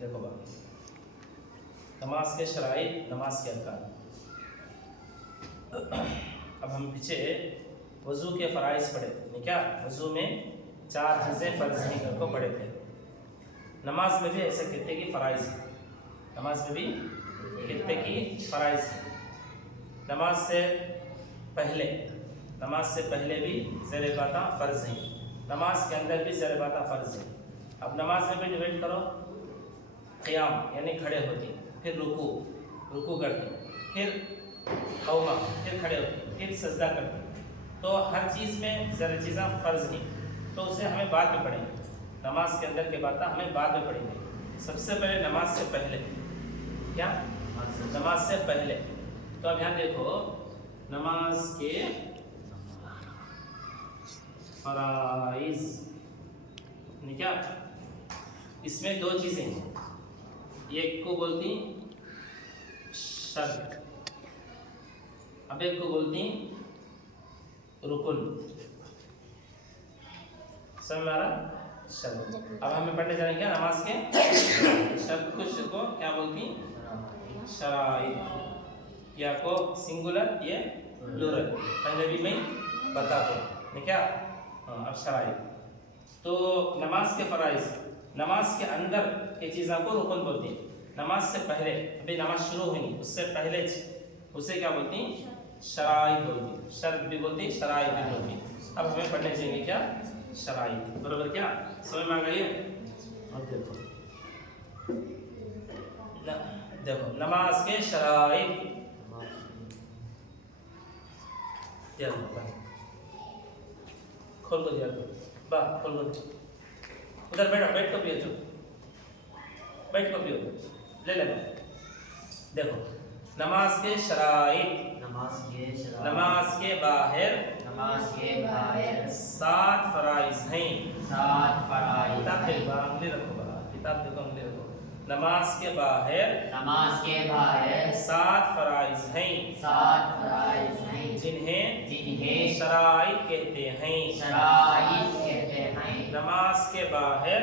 देखो बात, नमाज के शराइत, नमाज के अरकान। अब हम पीछे वज़ू के फ़राइज़ पढ़े थे, क्या वज़ू में 4 चीज़ें फ़र्ज़ हैं को पढ़े थे। नमाज में भी ऐसे कितने की फ़राइज़ है, नमाज में भी कितने की फ़राइज़ है। नमाज से पहले भी ज़ेर बाता फ़र्ज़ है, नमाज के अंदर भी ज़ेर बाता फ़र्ज़ है। अब नमाज में भी डिवाइड करो, क़ियाम यानी खड़े होती, फिर रुकू करती, फिर कौमा, फिर खड़े होती, फिर सजदा करती। तो हर चीज़ में ज़रा चीज़ा फ़र्ज़ नहीं, तो उसे हमें बाद में पढ़ेंगे। नमाज के अंदर के बात हमें बाद में पढ़ेंगे। सबसे पहले नमाज से पहले, क्या नमाज से पहले, तो अब यहाँ देखो नमाज के फ़राइज़ क्या, इसमें 2 चीज़ें हैं, एक को बोलती शर्त, अब एक को बोलती रुकुन। समझ में आ रहा? शर्त। अब हमें पढ़ने जाएंगे नमाज के शर्त को क्या बोलती? शराइत, या को सिंगुलर ये प्लूरल, पहले भी मैं बताता हूँ क्या। अब शराइत तो नमाज के फ़राइज़, नमाज के अंदर के चीज़ों को रुकन बोलती हैं। नमाज से पहले, अभी नमाज शुरू हुई उससे पहले उसे क्या बोलती हैं? शराइत बोलती, शर्त भी बोलती, शराइत भी बोलती। अब हमें पढ़ने चाहिए क्या? शराइत, बराबर क्या? समझ में आ गई है? अब देखो नमाज के शराइत, खोल को दिया तो खोल को, उधर बैठ को पियो, बैठ को पियो, ले देखो नमाज के शराइत, नमाज के बाहर 7 फ़राइज़ हैं। किताब देखो, उंगली रखो, किताब देखो, उंगली रखो। नमाज के बाहर 7 फ़राइज़ हैं, जिन्हें शराइत कहते हैं। नमाज के बाहर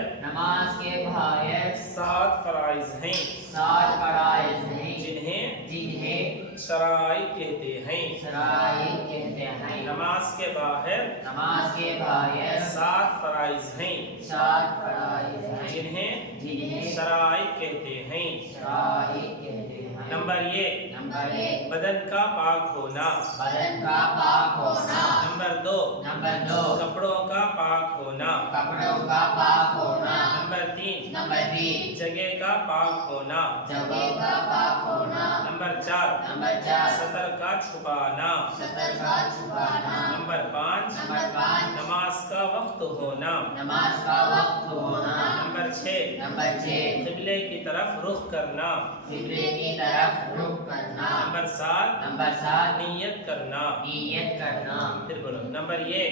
7 फ़राइज़ हैं, जिन्हें शराइत कहते हैं। नमाज के बाहर 7 फ़राइज़ हैं, जिन्हें शराइत कहते हैं। नंबर 1 बदन का पाक होना। नंबर 2 कपड़ों का पाक होना। नंबर 3 जगह का पाक होना। नंबर 4 सतर का छुपाना। नंबर 5 नमाज का वक्त होना। नंबर 6 क़िबले की तरफ रुख करना। नंबर 7 नियत करना। फिर बोलो नंबर 1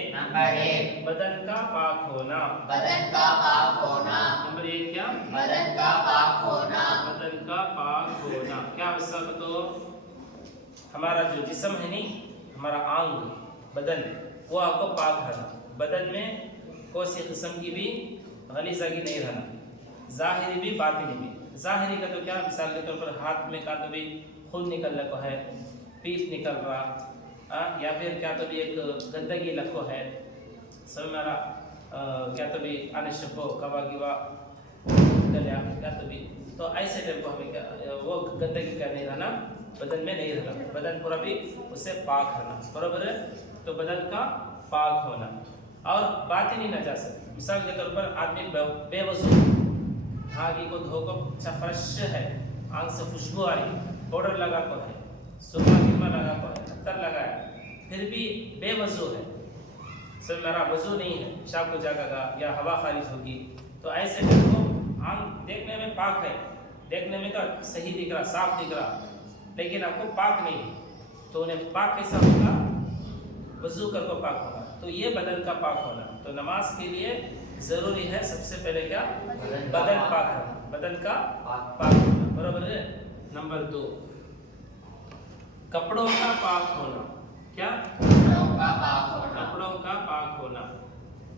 बदन का पाक होना। नंबर 1 क्या? बदन का पाक होना। क्या उसका तो हमारा जो जिस्म है नहीं, हमारा अंग बदन, वो आपको पाक रहना। बदन में कोई सी किस्म की भी गलीज़गी नहीं रहना, ज़ाहिरी भी बातिनी भी। ज़ाहिरी का तो क्या, मिसाल के तौर पर हाथ में का तो भी खून निकल लको है, पीठ निकल रहा, या फिर क्या तो भी एक गंदगी लको है, सब मेरा क्या तो भी आने शपो कवा गिवा गलिया क्या तो भी, तो ऐसे टाइप को हमें क्या वो गंदगी का नहीं रहना, बदन में नहीं रहना, बदन पूरा भी उससे पाक रहना, बराबर है। तो बदन का पाक होना और बातिनी नजासत, मिसाल के तौर पर आदमी बेवजू धागे को धो को अच्छा फ्रेश है, आंख से खुशबू आ रही, पाउडर लगा को है, सुरमा गिरमा लगा को है, अत्तर लगाया, फिर भी बेवजू है, सब मेरा वजू नहीं है, शाम को जाएगा या हवा खारिज होगी, तो ऐसे को आंख देखने में पाक है, देखने में तो सही दिख रहा, साफ दिख रहा, लेकिन आपको पाक नहीं, तो उन्हें पाक कैसा होगा? वजू कर को पाक होगा। तो ये बदन का पाक होना, तो नमाज के लिए जरूरी है सबसे पहले क्या? बदन पाक होना, बदन का पाक होना, बराबर है। नंबर 2 कपड़ों का पाक होना। क्या? कपड़ों का पाक होना।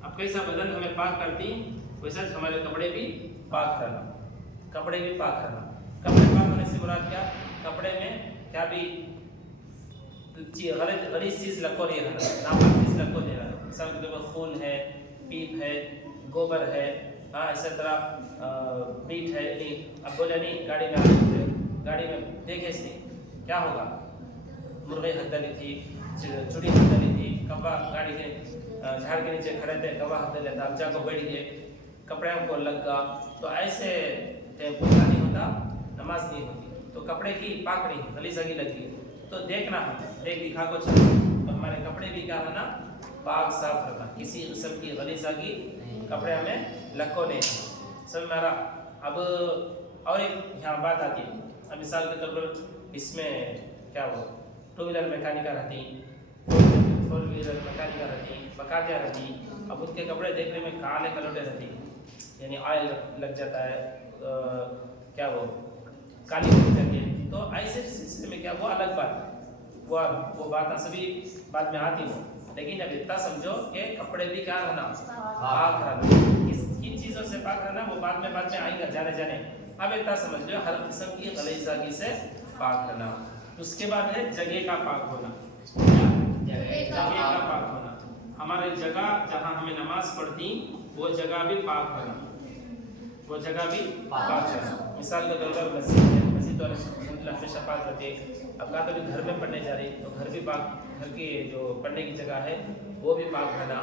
अब कैसा बदन हमें पाक करती, वैसा हमारे कपड़े भी पाक रहना। कपड़े भी पाक करना। कपड़े पाक होने से मुराद क्या? कपड़े में क्या भी गलीज चीज लको नहीं रहना, नापाक चीज लको नहीं रहना। मिसाल के तौर पर खून है, पीप है, गोबर है, हाँ इसी तरह मीट है। नहीं अब बोले नहीं गाड़ी में देखे से क्या होगा, मुर्गे हद्दली थी, चुड़ी हद्दली थी, कब्बा गाड़ी के झाड़ के नीचे खड़े थे, कब्बा हद्दल लेता, अब जाको बैठ गए, कपड़े को लग गया, तो ऐसे पूजा नहीं होता, नमाज नहीं होती। तो कपड़े की पाक नहीं, गलीज़गी लगी है तो देखना है, देख दिखा को चलना, तो हमारे कपड़े भी क्या होना, पाक साफ रखना, किसी किस्म की गलीज़गी कपड़े हमें लको नहीं। सब मेरा अब और एक यहाँ बात आती है, अब मिसाल के तौर पर इसमें क्या वो टू व्हीलर मैकेनिका रहती, फोर व्हीलर मैकेनिका रहती, बकातिया रहती, अब उनके कपड़े देखने में काले कलौटे रहती, यानी ऑयल लग जाता है, क्या वो काली हो जाती है। तो ऐसे सिलसिले में क्या वो अलग बात, वो बात सभी बाद में आती हो, लेकिन अब इतना समझो कि कपड़े भी क्या रहना, पाक रहना। किन चीज़ों से पाक रहना वो बाद में आएगा जाने। अब इतना समझ लो, हर किस्म की गलीज़गी से पाक रहना। उसके बाद है जगह का पाक होना। जगह का पाक होना, हमारे जगह जहाँ हमें नमाज पढ़ती वो जगह भी पाक होना, वो जगह भी पाक होना। मिसाल के तौर पर मस्जिद वाले हमेशा पाक रहती है। अब कहा तो घर में पढ़ने जा रही तो घर भी पाक, घर की जो पढ़ने की जगह है वो भी पाक रहना।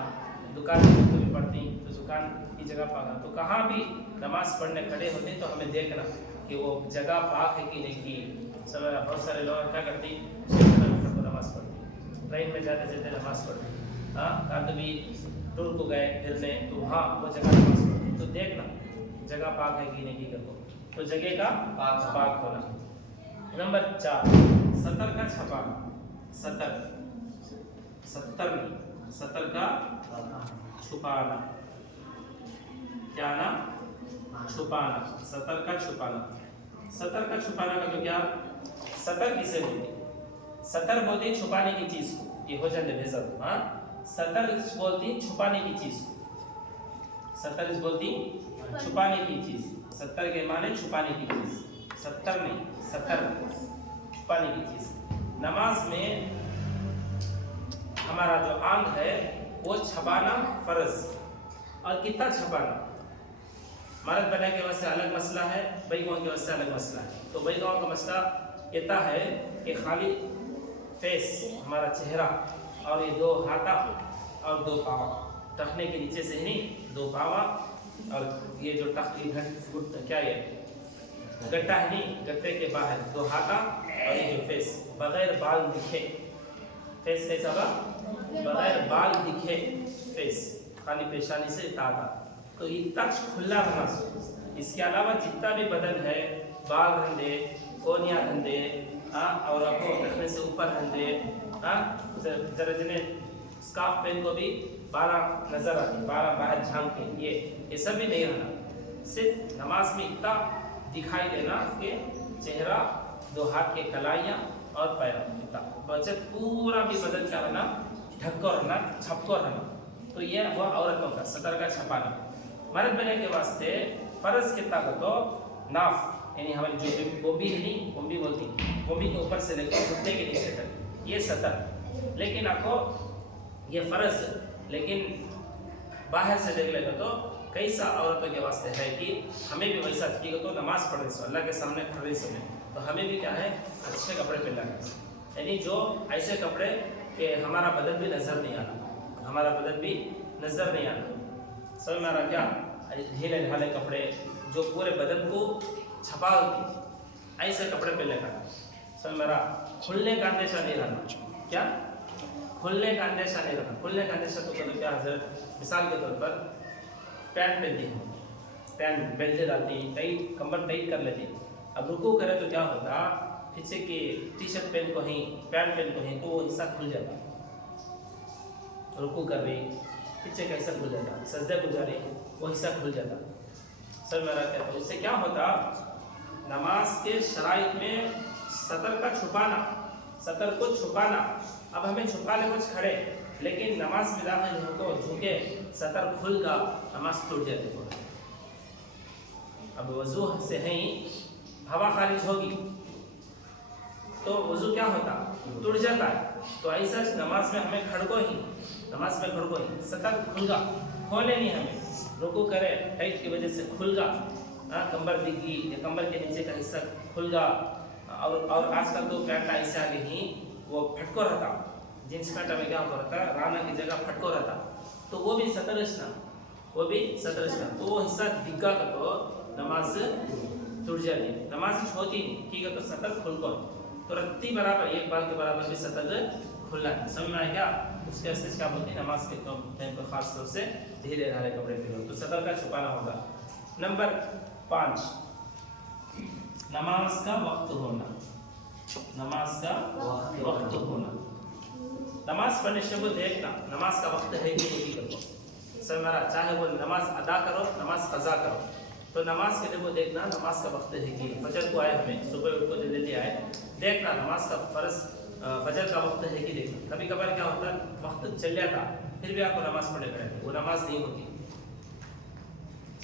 दुकान में भी पढ़ती तो दुकान की जगह पाक है। तो कहाँ भी नमाज पढ़ने खड़े होते तो हमें देखना कि वो जगह पाक है कि नहीं की। समय बहुत सारे लोग क्या करती, नमाज पढ़ती, ट्रेन में जाते नमाज पढ़ती, हाँ कहा तो भी टूर को गए फिरने तो वहाँ वो जगह नमाज पढ़ती, तो देखना जगह पाक है कि नहीं की करको, तो जगह का पाक होना। नंबर 4 सतर का छपाना। सतर का छुपाना, क्या ना, छुपाना, सतर का छुपाना। सतर का छुपाना का तो क्या, सतर किसे बोलती, सतर बोलती छुपाने की चीज को, ये हो जाते भेजल, हाँ सतर बोलती छुपाने की चीज को, सतर बोलती छुपाने की चीज, सतर के माने छुपाने की चीज, सतर नहीं, सतर छुपाने की चीज। नमाज में हमारा जो आंग है वो छपाना फर्ज, और कितना छपाना, मर्द बने के वजह से अलग मसला है, बैगाओं की वजह से अलग मसला है। तो बैगाओं का मसला इतना है कि खाली फेस हमारा चेहरा और ये 2 हाथा और 2 पावा, टखने के नीचे से ही नहीं, 2 पावा और ये जो टखनी क्या ये गट्टा है नहीं, गट्टे के बाहर 2 हाथा और ये जो फेस बगैर बाल दिखे, फेस कैसा होगा, बगैर बाल दिखे फेस, खाली पेशानी से ताता, तो इतना खुला रहना। इसके अलावा जितना भी बदन है, बाल रंधे, कोनिया रंधे, और आपको रखने से ऊपर रंधे, जरा जने स्कार्फ पहन को भी 12 नजर आती, 12 बाहर झांक के, ये सब भी नहीं रहना। सिर्फ नमाज में इतना दिखाई देना कि चेहरा, 2 हाथ के कलाइयाँ और पैर, इतना बचत, पूरा भी बदन क्या रहना, ढको रहना, छपको रहना। तो ये हुआ औरतों का सतर का छपाना। मर्द बने के वास्ते फर्ज कितना का तो नाफ, यानी हमारी जो बोबी है नहीं, बोबी बोलती, बोबी के ऊपर से लेकर घुटने के नीचे तक ये सतर। लेकिन आपको ये फर्ज, लेकिन बाहर से देख लेगा तो कैसा औरतों के वास्ते है कि हमें भी वैसा ठीक है, तो नमाज पढ़ रही अल्लाह के सामने खड़े रही समय, तो हमें भी क्या है, अच्छे कपड़े पहनना है, यानी जो ऐसे कपड़े कि हमारा बदन भी नजर नहीं आना, हमारा बदन भी नजर नहीं आना। सब हमारा क्या, ढीले ढाले कपड़े जो पूरे बदन को छपा होती, ऐसे कपड़े पहने का। सब मेरा खुलने का अंदेशा नहीं रहना, क्या खुलने का अंदेशा नहीं रहना। खुलने का अंदेशा तो कभी क्या हजरत, मिसाल के तौर पर पैंट पहनती हूँ, पैंट बेल्ट डालती, टाइट कमर टाइट कर लेती, अब रुकू करे तो क्या होता, पीछे की टी शर्ट पहन को ही, पैंट पहन को ही, तो वो हिस्सा खुल जाता, रुकू कर रही पीछे का हिस्सा खुल जाता, सजदे को जा रही वो हिस्सा खुल जाता। सर मेरा कहता है उससे क्या होता, नमाज के शराइत में सतर का छुपाना, सतर को छुपाना। अब हमें छुपाने कुछ खड़े, लेकिन नमाज में दाखिल हो तो झुके, सतर खुल का नमाज टूट जाती है। اب وضو سے ہے ہی ہوا خارج ہوگی تو وضو کیا ہوتا ٹوٹ جاتا ہے. تو ایسا نماز میں ہمیں کھڑکو ہی سطر کھل گا کھولے نہیں ہمیں رکوع کرے ٹائٹ کی وجہ سے کھل گا کمر دکھی یا کمر کے نیچے کا حصہ کھل گا. اور آج کل تو پینٹ ایسے آگے ہی وہ پھٹکو رہتا جینس پینٹ میں کیا ہو رہتا رانا کی جگہ پھٹکو رہتا تو وہ بھی سطرشنا تو وہ حصہ دکھا کا تو نماز ٹوٹ جاتی نماز ہوتی نہیں ٹھیک ہے. تو سطر کھل کو تو رتی برابر ایک بال کے برابر بھی سطر کھلنا ہے. سمجھ میں آیا کیا؟ اس کے اساس کیا بولتے ہیں نماز کے ٹائم پر خاص طور سے ڈھیلے ڈھالے کپڑے پہنو تو سطر کا چھپانا ہوگا. نمبر 5 نماز کا وقت ہونا. نماز پڑھنے سے وہ دیکھنا نماز کا وقت ہے کہ نہیں کرو سر میرا چاہے وہ نماز ادا کرو نماز قضا کرو تو نماز کے لیے وہ دیکھنا نماز کا وقت ہے کہ فجر کو آئے ہمیں صبح اٹھ کو جلدی آئے دیکھنا نماز کا فرض فجر کا وقت ہے کہ دیکھنا. کبھی کبھار کیا ہوتا ہے وقت چل جاتا پھر بھی آپ کو نماز پڑھے کرے وہ نماز نہیں ہوتی.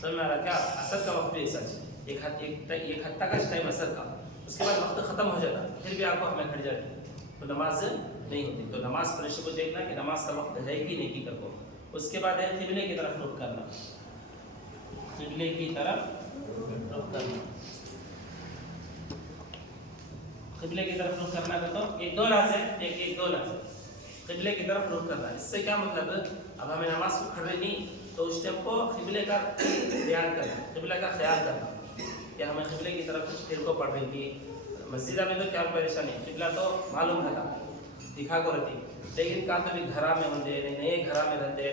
سمجھ میں آ رہا کیا؟ اثر کا وقت بھی سچ ایک حد تک ٹائم اثر کا اس کے بعد وقت ختم ہو جاتا پھر بھی آپ کو ہمیں کھڑ جاتی تو نماز نہیں ہوتی. تو نماز پڑھنے سے کو دیکھنا کہ نماز کا وقت ہے کہ نہیں کر کو. اس کے بعد ہے قبلے کی طرف رخ کرنا. قبلے کی طرف رخ کرنا کا تو ایک دو لفظ قبلے کی طرف رخ کرنا. اس سے کیا مطلب اب ہمیں نماز کو کھڑے نہیں تو اس ٹائم کو قبلے کا قبلہ کا خیال کرنا کہ ہمیں قبلے کی طرف پھر کو پڑھ رہی تھی. مسجد میں تو کیا پریشانی قبلہ تو معلوم تھا دکھا کو رہتی لیکن کہاں تو بھی گھرا میں ہوتے نئے گھرا میں رہتے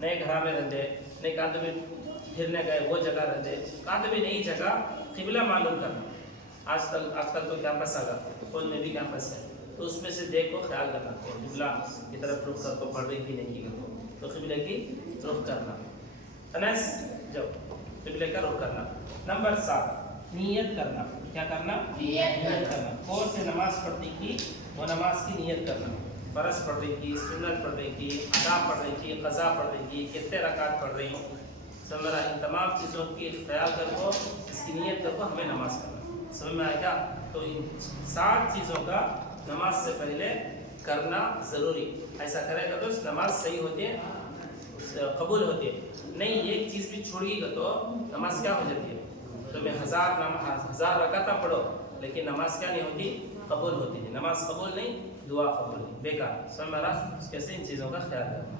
نہیں کہاں تو بھی پھرنے گئے وہ جگہ رہتے کہاں تو بھی نئی جگہ قبلہ معلوم کرنا. آج کل تو کیمپس آ گا فون میں بھی کیمپس ہے تو اس میں سے دیکھ کو خیال کرنا قبلہ کی طرف رخ کر کو پڑھ رہی تھی نہیں کی تو قبلے کی رخ کرنا انس جب قبلے کا رخ کرنا. نمبر 7 نیت کرنا. کیا کرنا؟ نیت کرنا. کون سے نماز پڑھنے کی وہ نماز کی نیت کرنا. فرض پڑھ رہی کی سنت پڑھ رہی کی ادا پڑھ رہی کی قضا پڑھ رہی کی کتنے رکعت پڑھ رہی ہوں سمجھ ان تمام چیزوں کی خیال کر کو اس کی نیت کر کو ہمیں نماز کرنا. سمجھ میں آیا کیا؟ تو ان 7 چیزوں کا نماز سے پہلے کرنا ضروری. ایسا کرے گا تو نماز صحیح ہوتی ہے قبول ہوتی ہے. نہیں ایک چیز بھی چھوڑی گا تو نماز کیا ہو جاتی ہے تو میں 1000 رکعت پڑھو لیکن نماز کیا نہیں ہوتی قبول ہوتی ہے. نماز قبول نہیں دعا قبول نہیں بیکار. سمجھ میں آ رہا؟ کیسے ان چیزوں کا خیال کرنا.